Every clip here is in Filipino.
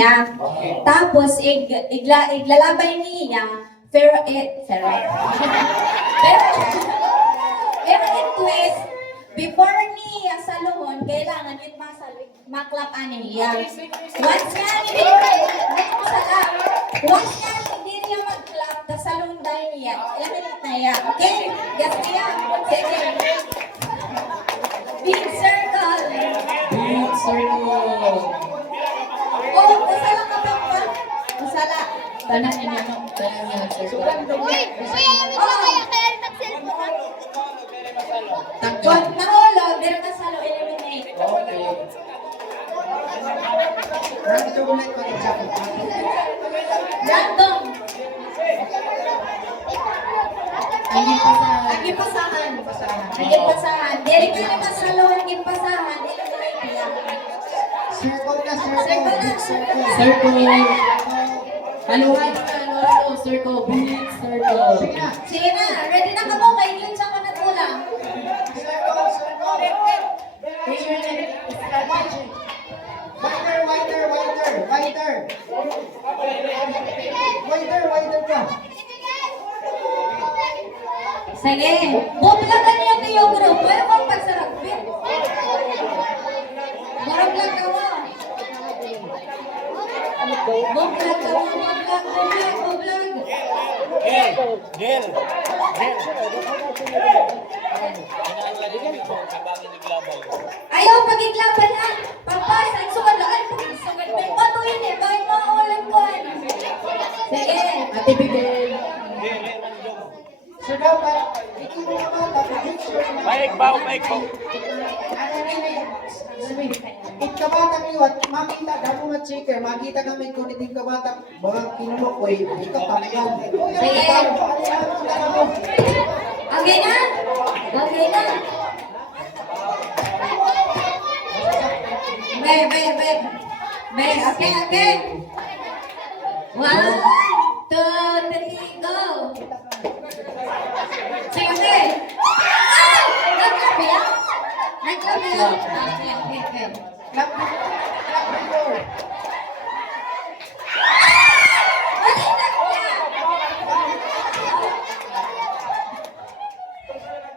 niya. Tapos, iglalabay niya, pero it twist, before niya saluhon, kailangan yun maklapan niya. Once nga hindi niya mag-clap, tas saluhon dahil niya, eliminate na niya. Okay? Gas niya. Sige. Big circle. Big circle. Oh, kusala ka ba pa? Kusala. Tanan niya no, tanan niya circle. Pag nahulog, dito ka salo eliminate. Okay. Random. Ang Gipasahan. Gipasahan. Dili ka na kasaluhan, gipasahan. Eliminate lang. Circle na circle. Big circle. circle. Haluhan ka, ano, circle, big circle. Sige na. Sige na, ready na ka mo kay yun sa kanatulang. Circle, circle. Wider, wider, wider, wider. Wider, wider ka. Sige. Bumlagan niyo kayo group. Pero kung pagsarap. Barang lang ka mo. Bumlag ka mo. Bumlag. Gel. Ayaw pagiglaban ha. Papay, sa sugad lang. Ay, sugad ba? Patuin eh. Bakit mo ulan ko? Sige. Ate Bigel. So dapat, ikaw mo naman, dapat make sure na... Baik ba? Baik po. Ikabatang liwat, makita, dapat ma-checker, makita kami kung iting kabatang, mga kinulokoy, ikaw tanggal. Sige. Okay na? Okay na? Okay. 1, 2, 3, go! Sige. Ay! Nag-clap yan? Nag-clap yan? Okay. Clap before.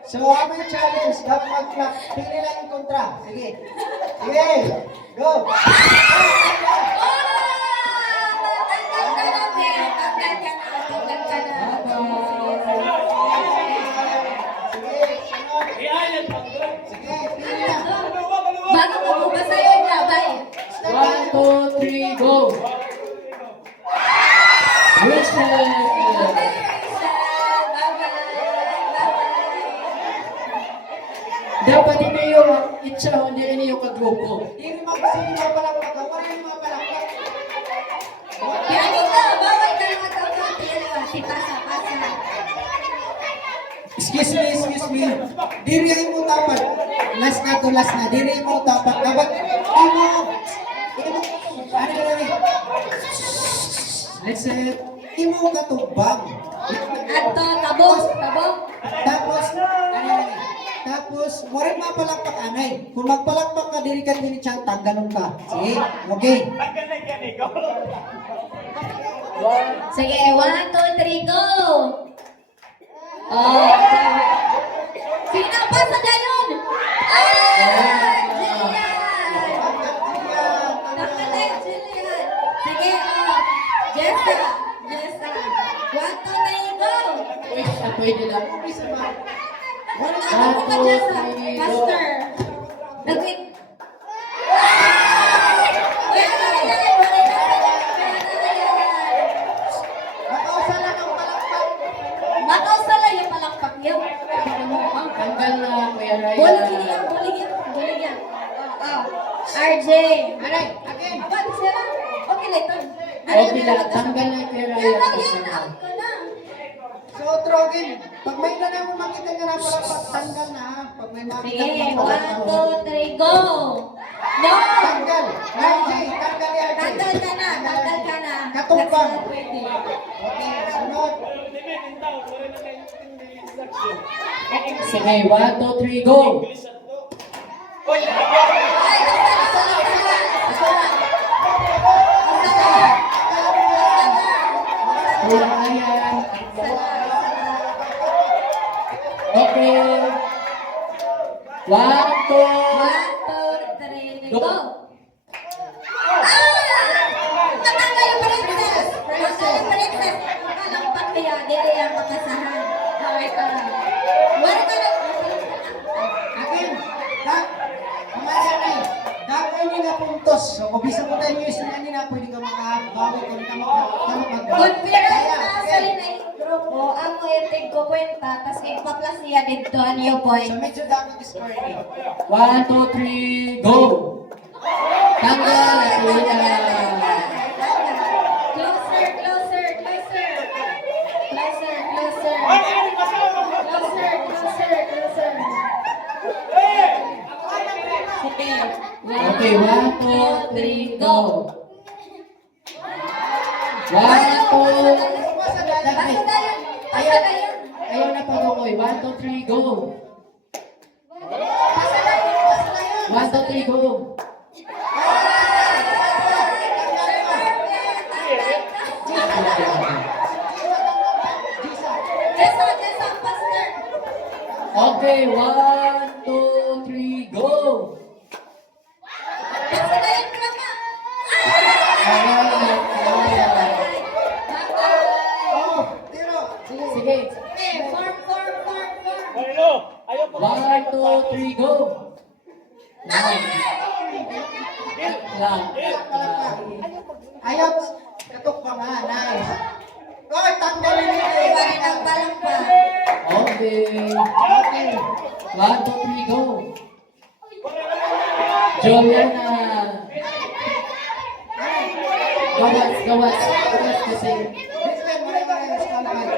So, aming challenge, dapat mag-clap. Pili lang yung kontra. Sige. Sige. Go. Sige, sunod. Sige, pili na. Bago mo bumasa yung labay. 1, 2, 3, go! Whistle! Dapat hindi yung itsa, hindi rin yung kagrupo. Hindi mag-sige mga palakpak. Wala yung mga palakpak. Yani ka, bawal ka naman si pasa. Excuse me. Diri mo tapat. Last na. Diri mo tapat. Dapat, imo. Ano na. Let's say, imo katubang. Ato, tabog. Tapos, morin mapalakpak anay. Kung magpalakpak ka, diri ka din siyang tanggalon ka. Sige, okay. Sige, 1, 2, 3, go! Oh. Sino pa sa gayon? Jillian! Nakalike, Jillian. Sige, Jessa. 1, 2, 3, go! Pwede lang. Ano ka, Jessa? Faster. Nagwit. Makausala ng palakpak. Makausala yung palakpak yun. Tanggal na, Kuya Ryan. Bulig yan. RJ. Aray, again. Abad sila. Okay lang ito. Okay lang, tanggal na, Kuya Ryan. Yan lang yan. Out ka na. So, throw again. Pag may na mo makita nga na palakpak, tanggal na ha. Pag may makita Sige, nga 1, 2, 3, go! No! Tanggal. RJ, tanggal ni RJ. Tanggal ka na. Katumbang. That's not pwede. Okay, sunod. Sige, 1, 2, 3, go! Ay, basta na. pwede ka makabawi kung ka mag- Good pero Kaya, na okay. sa na yung grupo, ang mo itig ko kwenta, tas ipaplas niya dito niyo So point. medyo dapat score ni. 1, 2, 3, go! Tanggal at Juliana. Closer, closer, closer. Closer, closer. Closer, closer, closer. Sige. Okay, 1, 2, 3, go! 1, 2, Basta tayo. Basta tayo. ayaw na pag-ukoy. 1, 2, 3, go! Basta na yun, basta na yun. 1, 2, 3, go! Jessa, Jessa, faster. Okay, 1, 2, 3, go! Basta tayo, drama. Alright, alright. Oh, tiro. Sige. Sige. Okay, form. 1, 2, 3, go! Nice. Lang. Ayaw, katok pa nga, nice. Oy, tanggalin nyo eh. Iwain ang balang pa. Okay. Okay. 1, 2, 3, go! Juliana. Gawas kasi. This time, mare-mare, disqualified.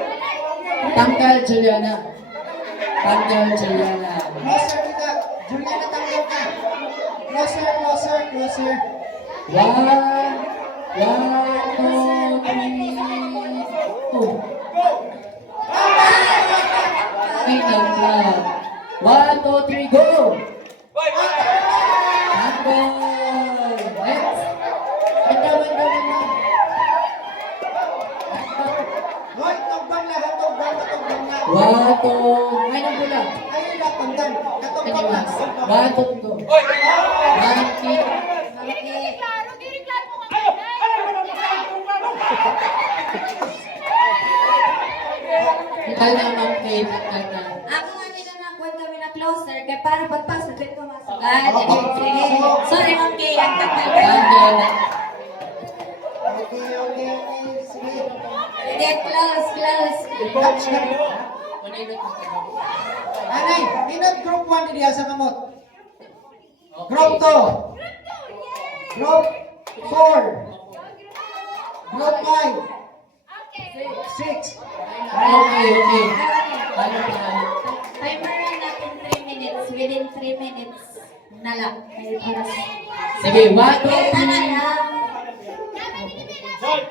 Tanggal, Juliana. Tanggal, Juliana. Closer to the, Juliana, tanggal ka. Closer, closer, closer. 1, 2, 3, go! Ay, tanggal. 1, 2, 3, go! Tanggal. Next. Banda. Hoy, tugbang na, tugbang na. 1, 2, ay nang bulang. Ayun na, tumbang. Katumbang na. Anyways, 1, 2, 3, go. 1, 2, Okay. Tanggal na, Ma'am Kate. Tanggal na. Ako nga nila na kwento kami na closer, kaya para pagpasok din pumasok. Ah, Okay. sige. Sorry, Ma'am Kay, ang tagal ka. Tanggal na. Okay. Sige. Sige, close. Catch na. Manilot na kayo. Anay, inot group 1 niya sa kamot. Okay. Group 2. Group 4. Group 5. 6. Okay. Ano pa? Timer natin 3 minutes. Within 3 minutes na lang. May oras. Sige, 1, 2, Okay, 3. sana lang. 1,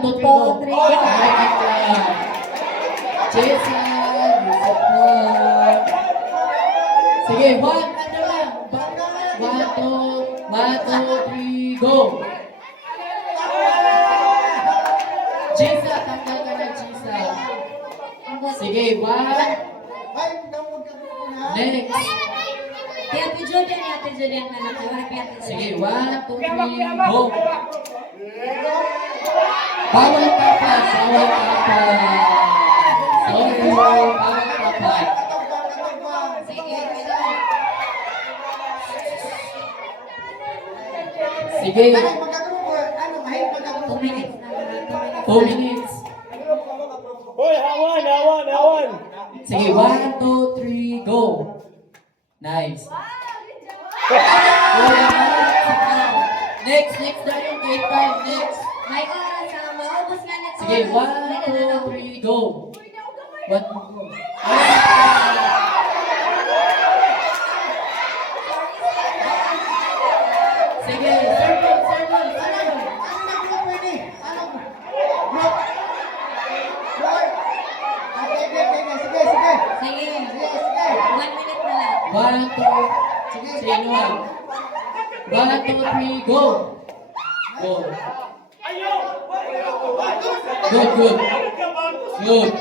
2, 3, go. Jason, sige, 1, ano lang. 1, 2, 3, go. Jisa, tanggal ka na, Jisa. Sige, 1. Ay, nawag ka po na. Next. Ate Julian na lang. Wala pa Ate Sige, Julian. 1, 2, 3, go. Bawal tapat. Sorry, bawal tapat. Katumbang. Sige, Sige, Anay, magkagrupo. Ano, mahit 2 magkagrupo. minutes na lang. 2 minutes. Hoy, hawan. Sige, 1, 2, 3, go. Nice. Next na yung take time. Next. May oras na. Maubos na na. Sige, 1, 2, 3, go. 1, 2, go. Sige, circle. Ano na group pwede? Ano? Group? Four? Okay. Sige. Sige. 1 minute na lang. 1, 2, sige, Noah. 1, 2, 3, go. Go. Good.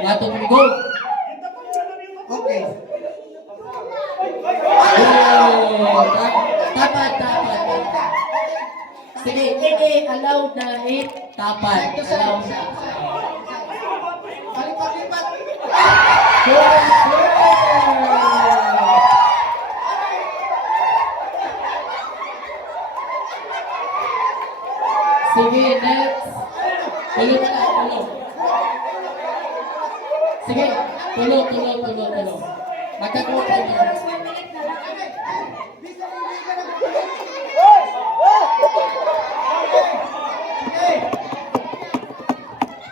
1, 2, 3, go. Okay. Oh, tapat. Sige, allowed na 8. Tapat. Allowed na. Palipat. Good. Sige, next. Tulo na lang, tulo. Sige, tulo. Magkagrupo na. Oras, 1 minute na lang.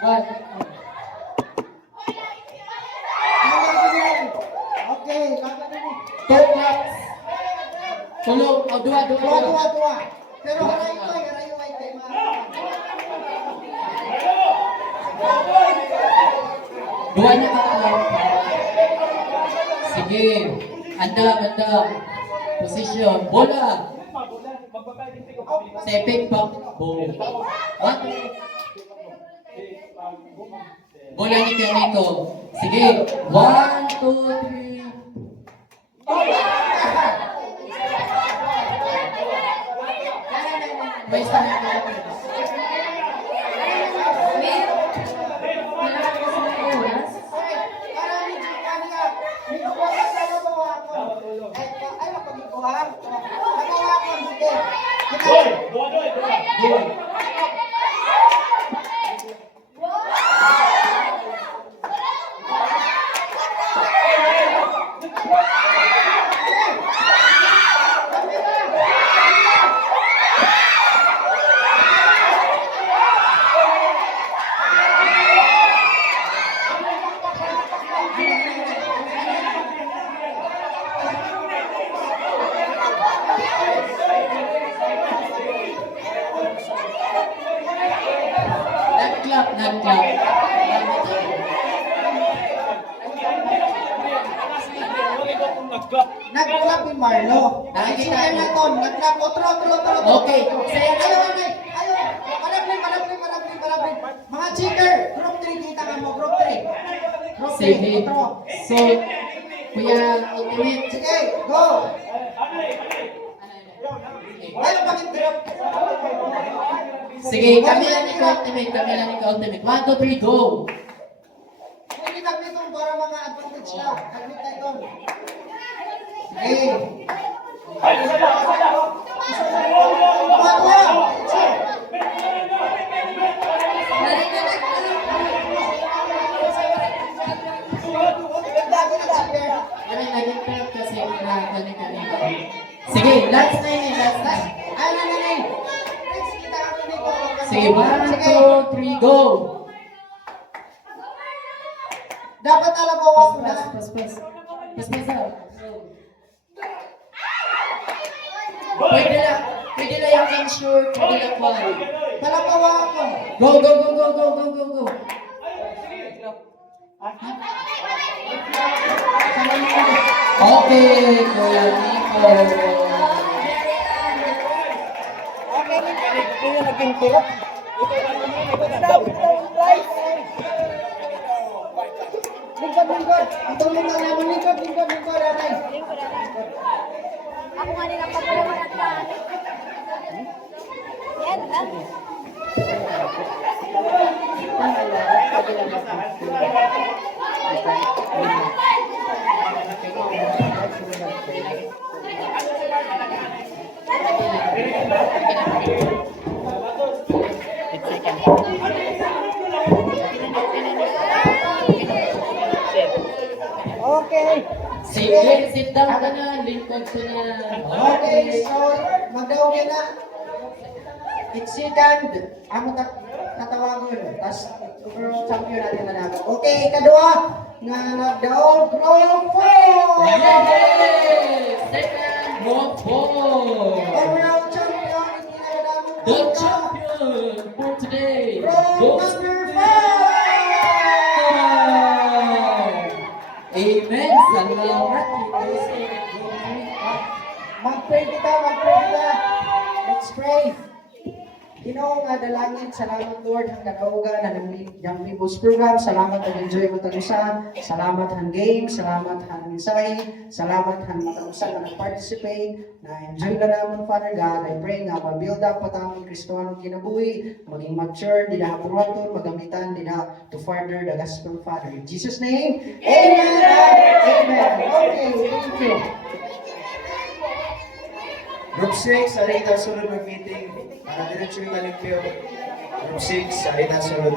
One. Okay, laban na ni. 2 claps. Tulo. O, dua. Dua. Pero harayo ay kay Dua na ka. Sige. Anda. Position. Bola. Sepik pa. Boom. What? Bola ni Kanito. Sige. 1, 2, 3. May isa na ito. Wala ko sa oras. Nag-clap. Nag-clap ni Marlo. Nakikita Nakikita niyo. na to. Nag-clap. Otro. Okay. Saya na. Ayaw. Malapit. Mga cheater. Group 3. Kita ka mo. Group 3. Group 3. Sige. Otro. So, Kuya Ultimate. Sige. Go. Ayaw bakit group? Sige, kami lang ni Ultimate. 1, 2, 3, go! Pwede kami itong para mga advantage na. Kami tayo itong. Sige. Tuwa. Kami naging prep kasi kani-kanina. Sige, last na yun. Ay, nanay. Kita kami dito. Sige, 1, 2, 3, go! Dapat alabawas mo na. Pas. Pwede lang yung ensure, pwede lang one. Palabawa ako. Go! Okay, Kuya Nico. Lingkod. Itulong na naman lingkod. Aray. Ako nga nilang kapalaman ka. Yan lang. Okay. Sige, sit down ka na, lingkod ko na. Okay, so magdaog na. It's second. Amo tatawagon. Tas world champion natin manalo. Okay, kadua nga nagdaog group 4. Yay! Second, group 4. World champion hindi na nadamo. The champion for today Group goes number to 5. Amen. Salamat. Mag-pray kita. Let's pray. Ginoo nga dalangin, salamat Lord ang kadaugan na ng People's Program. Salamat ang enjoy mo talusan. Salamat ang game, salamat ang mensahe, salamat ang matalusan na nag-participate. Na-enjoy na naman, Father God. I pray nga ma-build up patang Kristohanong kinabuhi, maging mature, di na hapuraton, magamitan, di na to further the gospel, Father. In Jesus' name, Amen and Amen. Okay, thank you. Group 6, sa rin sunod mag-meeting. Para diretso yung kalimpyo. Group 6, sa rin sunod.